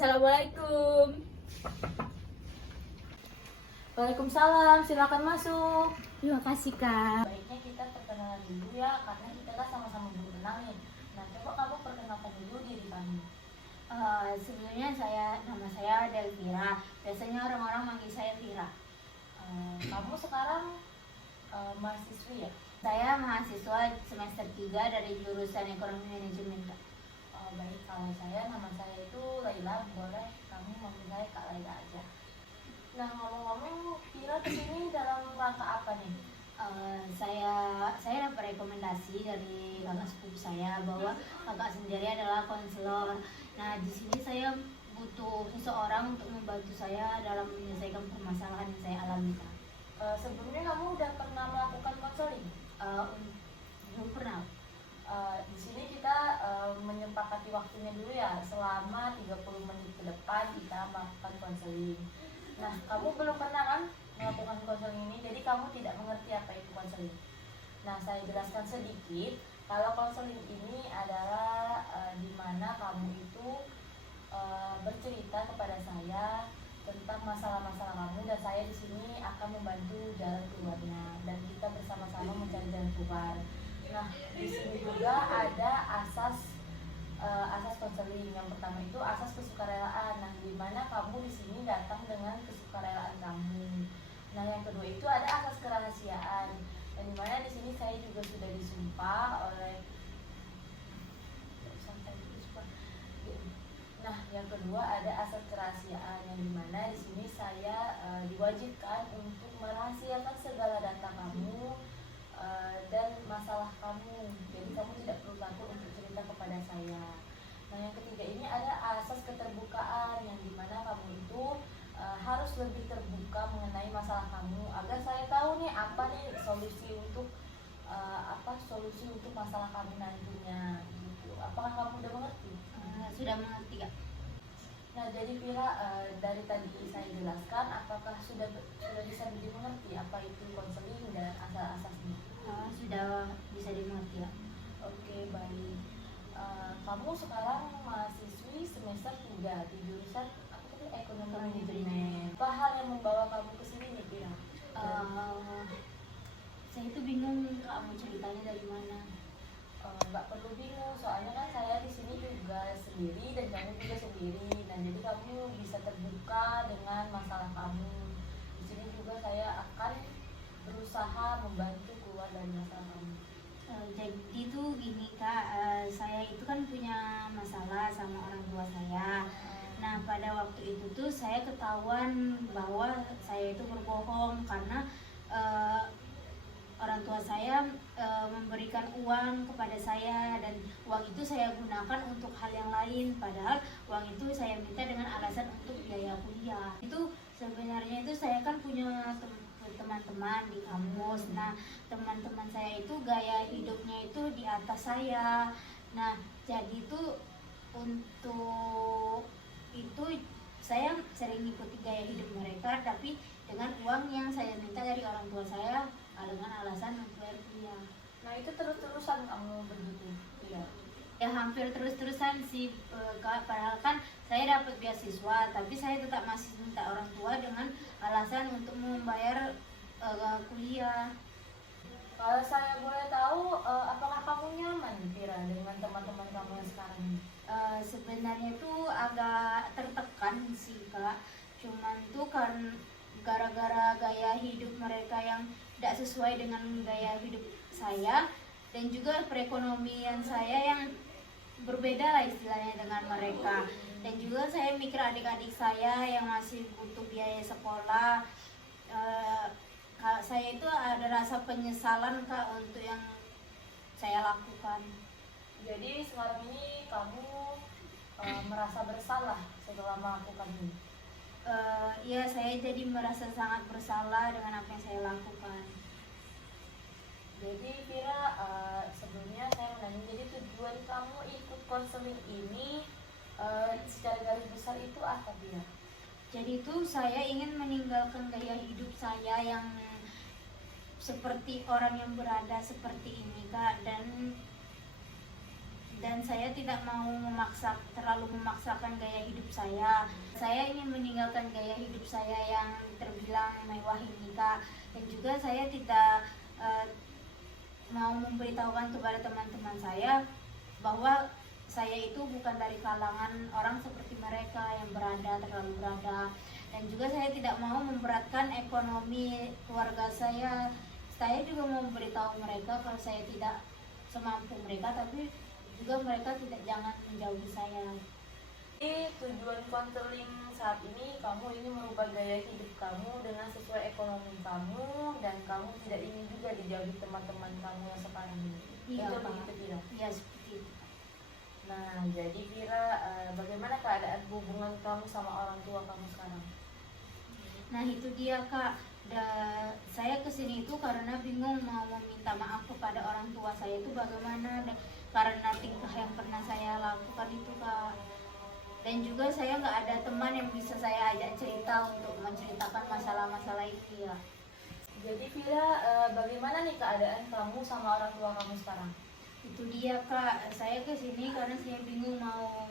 Assalamualaikum. Waalaikumsalam, silakan masuk. Terima kasih, Kak. Baiknya kita perkenalan dulu ya, karena kita kan sama-sama belum kenal nih. Nah, coba kamu perkenalkan dulu diri kamu. Sebelumnya nama saya Delvira. Biasanya orang-orang manggil saya Vira. Kamu sekarang mahasiswi ya? Saya mahasiswa semester 3 dari jurusan Ekonomi Manajemen, Kak. Baik, kalau nama saya itu Laila, boleh kamu manggil saya Kak Laila aja. Nah, ngomong-ngomong, Vira kesini dalam rangka apa nih? Saya dapat rekomendasi dari kakak sepupu saya bahwa kakak sendiri adalah konselor. Nah, di sini saya butuh seseorang untuk membantu saya dalam menyelesaikan permasalahan yang saya alami, Kak. Sebelumnya kamu udah pernah melakukan konseling? Belum pernah. Di sini kita menyepakati waktunya dulu ya, selama 30 menit ke depan kita melakukan konseling. Nah, kamu belum pernah kan melakukan konseling ini, jadi kamu tidak mengerti apa itu konseling. Nah, saya jelaskan sedikit. Kalau konseling ini adalah di mana kamu itu bercerita kepada saya tentang masalah-masalah kamu, dan saya di sini akan membantu jalan keluarnya, dan kita bersama-sama mencari jalan keluar. Nah, di sini juga ada asas konseling. Yang pertama itu asas kesukarelaan. Nah, di mana kamu di sini datang dengan kesukarelaan kamu. Nah, yang kedua itu ada asas kerahasiaan. Dan di mana di sini saya juga sudah disumpah oleh Nah, yang kedua ada asas kerahasiaan, yang dimana di sini saya diwajibkan untuk merahasiakan segala data kamu dan masalah kamu. Jadi kamu tidak perlu takut untuk cerita kepada saya. Nah, yang ketiga ini ada asas keterbukaan, yang dimana kamu itu harus lebih terbuka mengenai masalah kamu agar saya tahu nih apa nih solusi untuk masalah kamu nantinya. Gitu. Apakah kamu udah mengerti? Sudah mengerti, Kak. Nah, jadi Vira, dari tadi saya jelaskan, apakah sudah bisa dimengerti apa itu konseling dan asal-asasnya? Sudah bisa dimengerti, ya. Oke, baik. Kamu sekarang mahasiswi semester 3 di jurusan apa tadi? Ekonomi Manajemen. Apa hal yang membawa kamu ke sini nih, Vira? Saya itu bingung, Kak, mau ceritanya dari mana. Nggak perlu bingung, soalnya kan saya di sini juga sendiri dan kamu juga sendiri. Nah, jadi kamu bisa terbuka dengan masalah kamu. Di sini juga saya akan berusaha membantu keluar dari masalah kamu. Jadi tuh gini, Kak, saya itu kan punya masalah sama orang tua saya. Nah, pada waktu itu tuh saya ketahuan bahwa saya itu berbohong karena orang tua saya memberikan uang kepada saya, dan uang itu saya gunakan untuk hal yang lain, padahal uang itu saya minta dengan alasan untuk biaya kuliah. Itu sebenarnya itu saya kan punya teman-teman di kampus. Nah, teman-teman saya itu gaya hidupnya itu di atas saya. Nah, jadi itu untuk itu saya sering ikuti gaya hidup mereka, tapi dengan uang yang saya minta dari orang tua saya dengan alasan untuk bayar kuliah. Nah, itu terus-terusan kamu begitu? Iya. Ya, hampir terus-terusan sih, Kak. Padahal kan saya dapat beasiswa, tapi saya tetap masih minta orang tua dengan alasan untuk membayar kuliah. Kalau saya boleh tahu, apakah kamu nyaman, Vira, dengan teman-teman kamu yang sekarang ini? Sebenarnya itu agak tertekan sih, Kak. Cuman tuh kan gara-gara gaya hidup mereka yang tidak sesuai dengan gaya hidup saya, dan juga perekonomian saya yang berbeda lah istilahnya dengan mereka. Dan juga saya mikir adik-adik saya yang masih butuh biaya sekolah. Saya itu ada rasa penyesalan, Kak, untuk yang saya lakukan. Jadi sekarang ini kamu merasa bersalah setelah melakukan ini? Ya, saya jadi merasa sangat bersalah dengan apa yang saya lakukan. Jadi Vira, sebelumnya saya menanya, jadi tujuan kamu ikut konseling ini secara garis besar itu apa, Vira? Jadi itu saya ingin meninggalkan gaya hidup saya yang seperti orang yang berada seperti ini, Kak, dan dan saya tidak mau terlalu memaksakan gaya hidup saya. Saya ingin meninggalkan gaya hidup saya yang terbilang mewah ini Kak, dan juga saya tidak mau memberitahukan kepada teman-teman saya bahwa saya itu bukan dari kalangan orang seperti mereka yang terlalu berada, dan juga saya tidak mau memberatkan ekonomi keluarga saya. Saya juga mau memberitahu mereka kalau saya tidak semampu mereka, tapi juga mereka jangan menjauhi saya. Jadi tujuan konseling saat ini, kamu ini merubah gaya hidup kamu dengan sesuai ekonomi kamu, dan kamu tidak ingin juga dijauhi teman-teman kamu yang sekarang ini. Iya, Betul Kak. begitu, Vira? Iya, seperti itu. Nah, jadi Vira, bagaimana keadaan hubungan kamu sama orang tua kamu sekarang? Nah itu dia Kak, saya kesini itu karena bingung mau meminta maaf kepada orang tua saya itu bagaimana, karena tingkah yang pernah saya lakukan itu Kak. Dan juga saya nggak ada teman yang bisa saya ajak cerita untuk menceritakan masalah-masalah ini ya. Jadi Vira, bagaimana nih keadaan kamu sama orang tua kamu sekarang? Itu dia Kak, saya kesini karena saya bingung mau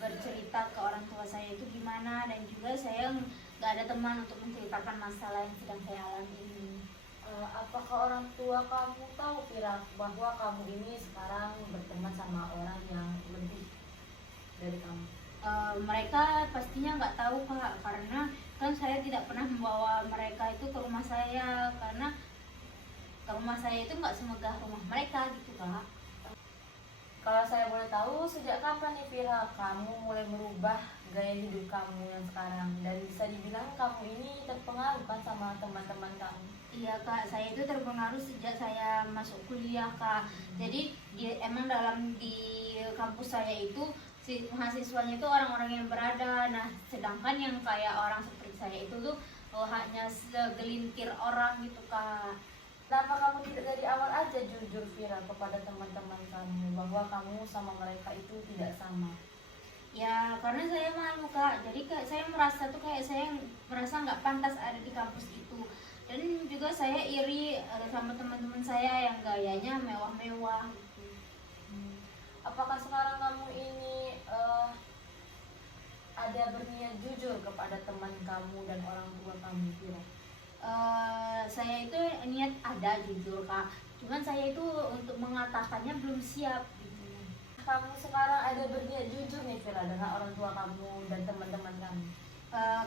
bercerita ke orang tua saya itu gimana, dan juga saya nggak ada teman untuk menceritakan masalah yang sedang saya alami ini. Apakah orang tua kamu tahu Vira bahwa kamu ini sekarang berteman sama orang yang lebih dari kamu? Mereka pastinya nggak tahu Kak, karena kan saya tidak pernah membawa mereka itu ke rumah saya, karena ke rumah saya itu nggak semegah rumah mereka gitu Kak. Kalau saya boleh tahu, sejak kapan nih Vira kamu mulai merubah gaya hidup kamu yang sekarang, dan bisa dibilang kamu ini terpengaruh kan sama teman-teman kamu? Iya Kak, saya itu terpengaruh sejak saya masuk kuliah Kak. Jadi emang di kampus saya itu mahasiswanya itu orang-orang yang berada. Nah sedangkan yang kayak orang seperti saya itu tuh hanya segelintir orang gitu Kak. Kenapa kamu tidak dari awal aja jujur Vira kepada teman-teman kamu bahwa kamu sama mereka itu tidak sama? Ya karena saya malu Kak, jadi saya merasa nggak pantas ada di kampus itu, dan juga saya iri sama teman-teman saya yang gayanya mewah-mewah gitu. Apakah sekarang kamu ini ada berniat jujur kepada teman kamu dan orang tua kamu Vira? Saya itu niat ada jujur Kak, cuman saya itu untuk mengatakannya belum siap gitu. Kamu sekarang ada berniat jujur nih Vira dengan orang tua kamu dan teman-teman kamu?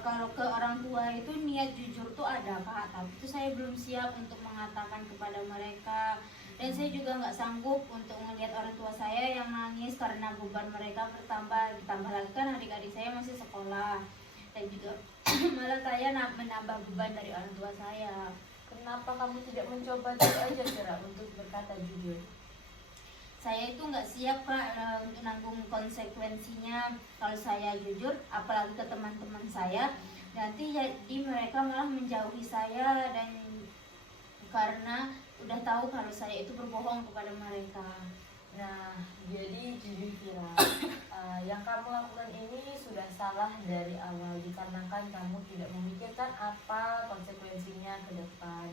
Kalau ke orang tua itu niat jujur tuh ada Kak, tapi itu saya belum siap untuk mengatakan kepada mereka, dan saya juga nggak sanggup untuk melihat orang tua saya yang nangis karena beban mereka bertambah, ditambah lagi kan adik-adik saya masih sekolah, dan juga malah saya menambah beban dari orang tua saya. Kenapa kamu tidak mencoba dulu aja Vira untuk berkata jujur? Saya itu nggak siap Kak untuk nanggung konsekuensinya kalau saya jujur, apalagi ke teman-teman saya. Nanti jadi mereka malah menjauhi saya, dan karena udah tahu kalau saya itu berbohong kepada mereka. Nah, jadi jujur Vira, yang kamu lakukan ini sudah salah dari awal, dikarenakan kamu tidak memikirkan apa konsekuensinya ke depan.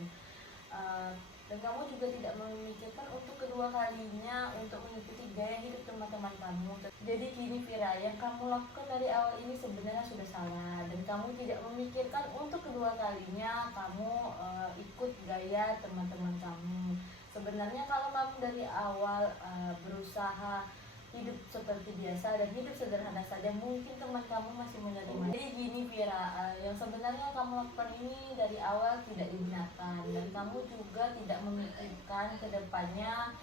Dan kamu juga tidak memikirkan untuk kedua kalinya untuk mengikuti gaya hidup teman-teman kamu. Jadi gini Vira, yang kamu lakukan dari awal ini sebenarnya sudah salah, dan kamu tidak memikirkan untuk kedua kalinya kamu ikut gaya teman-teman kamu. Sebenarnya kalau kamu dari awal berusaha hidup seperti biasa dan hidup sederhana saja, mungkin teman kamu masih menerima. Jadi gini Vira, yang sebenarnya kamu lakukan ini dari awal tidak dibenarkan, dan kamu juga tidak memikirkan ke depannya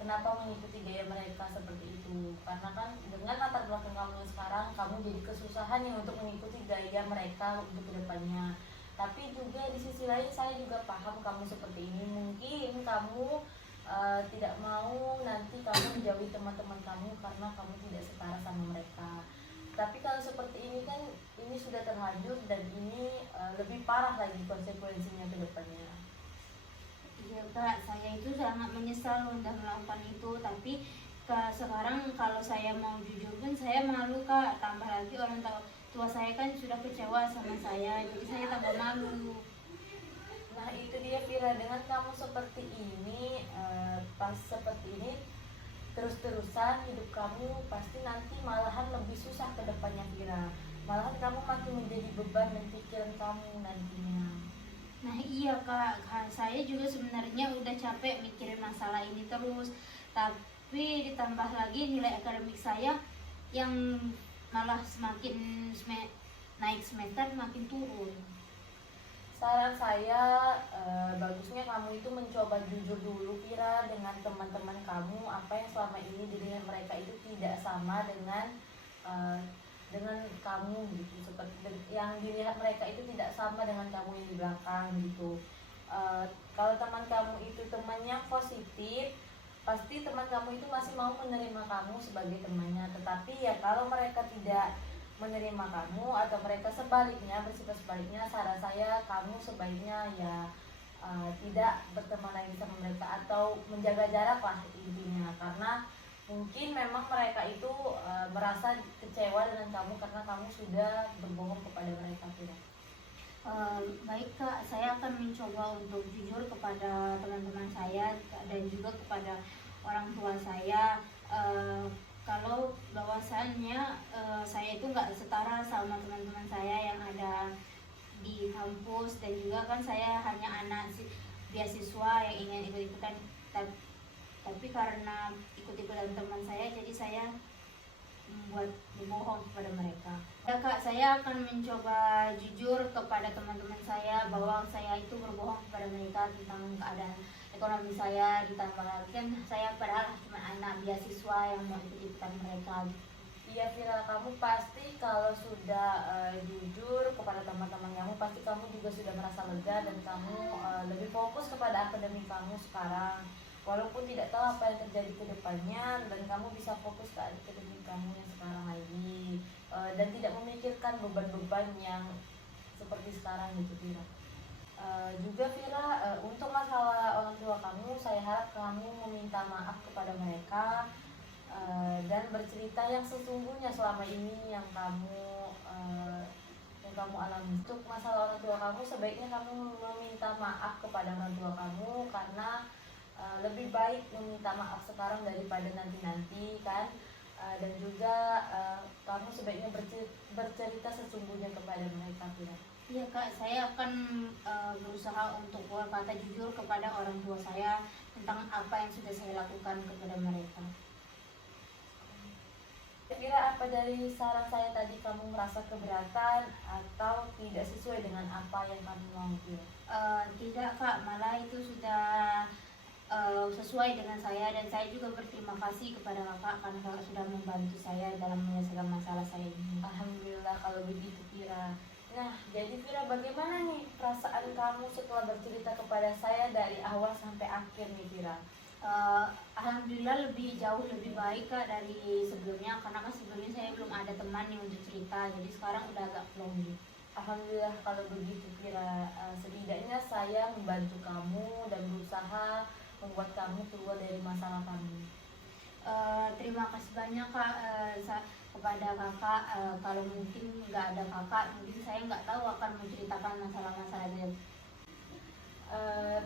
kenapa mengikuti gaya mereka seperti itu. Karena kan dengan latar belakang kamu yang sekarang, kamu jadi kesusahan nih untuk mengikuti gaya mereka untuk ke depannya. Tapi juga di sisi lain saya juga paham kamu seperti ini. Mungkin kamu tidak mau nanti kamu menjauhi teman-teman kamu karena kamu tidak setara sama mereka. Tapi kalau seperti ini kan ini sudah terlanjur, dan ini lebih parah lagi konsekuensinya ke depannya. Iya Kak, saya itu sangat menyesal udah melakukan itu, tapi sekarang kalau saya mau jujur pun saya malu Kak, tambah lagi orang tua saya kan sudah kecewa sama saya, jadi saya tambah malu. Nah itu dia Vira, dengan kamu seperti ini, pas seperti ini terus-terusan hidup kamu pasti nanti malahan lebih susah ke depannya Vira. Malahan kamu makin menjadi beban dan pikiran kamu nantinya. Nah iya kak, saya juga sebenarnya udah capek mikirin masalah ini terus. Tapi ditambah lagi nilai akademik saya yang malah semakin naik semester makin turun. Saran saya bagusnya kamu itu mencoba jujur dulu Vira dengan teman-teman kamu, apa yang selama ini dirinya mereka itu tidak sama dengan kamu gitu, seperti yang dilihat mereka itu tidak sama dengan kamu yang di belakang gitu. Kalau teman kamu itu temannya positif, pasti teman kamu itu masih mau menerima kamu sebagai temannya. Tetapi ya kalau mereka tidak menerima kamu atau mereka sebaliknya bersifat sebaliknya, saran saya kamu sebaiknya ya tidak berteman lagi sama mereka atau menjaga jarak lah intinya, karena mungkin memang mereka itu merasa kecewa dengan kamu karena kamu sudah berbohong kepada mereka tidak. Baik kak, saya akan mencoba untuk jujur kepada teman-teman saya dan juga kepada orang tua saya. Kalau bahwasannya saya itu nggak setara sama teman-teman saya yang ada di kampus, dan juga kan saya hanya anak beasiswa yang ingin ikut-ikutan, tapi karena ikut-ikutan teman saya jadi saya membuat berbohong kepada mereka. Ya kak, saya akan mencoba jujur kepada teman-teman saya bahwa saya itu berbohong kepada mereka tentang keadaan ekonomi saya, ditambah lagi kan saya padahal cuma anak beasiswa yang mau ikut-ikutan mereka. Iya Vira, kamu pasti kalau sudah jujur kepada teman-teman kamu, pasti kamu juga sudah merasa lega dan kamu lebih fokus kepada akademik kamu sekarang. Walaupun tidak tahu apa yang terjadi ke depannya, dan kamu bisa fokus ke akademik kamu yang sekarang lagi, dan tidak memikirkan beban-beban yang seperti sekarang gitu Vira. Juga Vira, untuk masalah orang tua kamu, saya harap kamu meminta maaf kepada mereka dan bercerita yang sesungguhnya selama ini yang kamu alami. Untuk masalah orang tua kamu, sebaiknya kamu meminta maaf kepada orang tua kamu, karena lebih baik meminta maaf sekarang daripada nanti-nanti kan. Dan juga kamu sebaiknya bercerita sesungguhnya kepada mereka Vira. Iya kak, saya akan berusaha untuk berkata jujur kepada orang tua saya tentang apa yang sudah saya lakukan kepada mereka. Kira apa dari saran saya tadi kamu merasa keberatan atau tidak sesuai dengan apa yang kamu mau Vira? Tidak kak, malah itu sudah sesuai dengan saya, dan saya juga berterima kasih kepada kakak karena kakak sudah membantu saya dalam menyelesaikan masalah saya ini. Alhamdulillah kalau begitu Vira. Nah, jadi Vira, bagaimana nih perasaan kamu setelah bercerita kepada saya dari awal sampai akhir nih Vira? Alhamdulillah jauh lebih baik kak dari sebelumnya, karena kan sebelumnya saya belum ada teman yang untuk cerita, jadi sekarang udah agak plong gitu. Alhamdulillah kalau begitu Vira. Setidaknya saya membantu kamu dan berusaha membuat kamu keluar dari masalah kamu. Terima kasih banyak kak kepada kakak. Kalau mungkin nggak ada kakak, mungkin saya nggak tahu akan menceritakan masalah-masalah dia.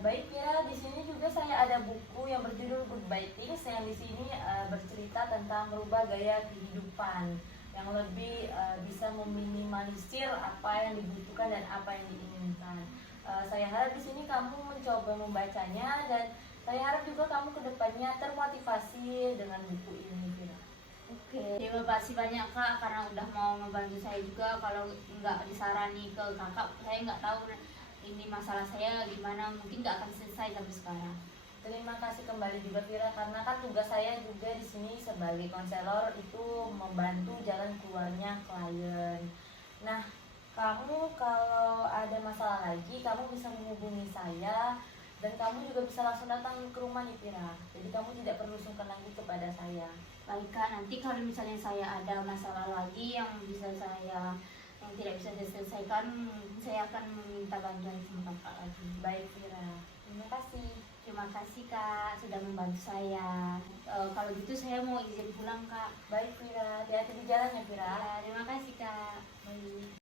Baik ya, di sini juga saya ada buku yang berjudul Goodbye Things, yang di sini bercerita tentang merubah gaya kehidupan yang lebih bisa meminimalisir apa yang dibutuhkan dan apa yang diinginkan. Saya harap di sini kamu mencoba membacanya, dan saya harap juga kamu kedepannya termotivasi dengan buku ini Vira. Oke, terima kasih banyak kak karena udah mau membantu saya juga. Kalau nggak disarani ke kakak, saya nggak tahu ini masalah saya gimana, mungkin nggak akan selesai sampai sekarang. Terima kasih kembali juga Vira, karena kan tugas saya juga di sini sebagai konselor itu membantu jalan keluarnya klien. Nah, kamu kalau ada masalah lagi, kamu bisa menghubungi saya, dan kamu juga bisa langsung datang ke rumah nih Vira. Jadi kamu tidak perlu sungkan lagi kepada saya. Baik kak, nanti kalau misalnya saya ada masalah lagi yang tidak bisa diselesaikan, saya akan meminta bantuan sama kakak lagi. Baik Vira, terima kasih. Terima kasih kak sudah membantu saya. Kalau gitu saya mau izin pulang kak. Baik Vira, hati-hati di jalan ya Vira. Ya, terima kasih kak. Baik.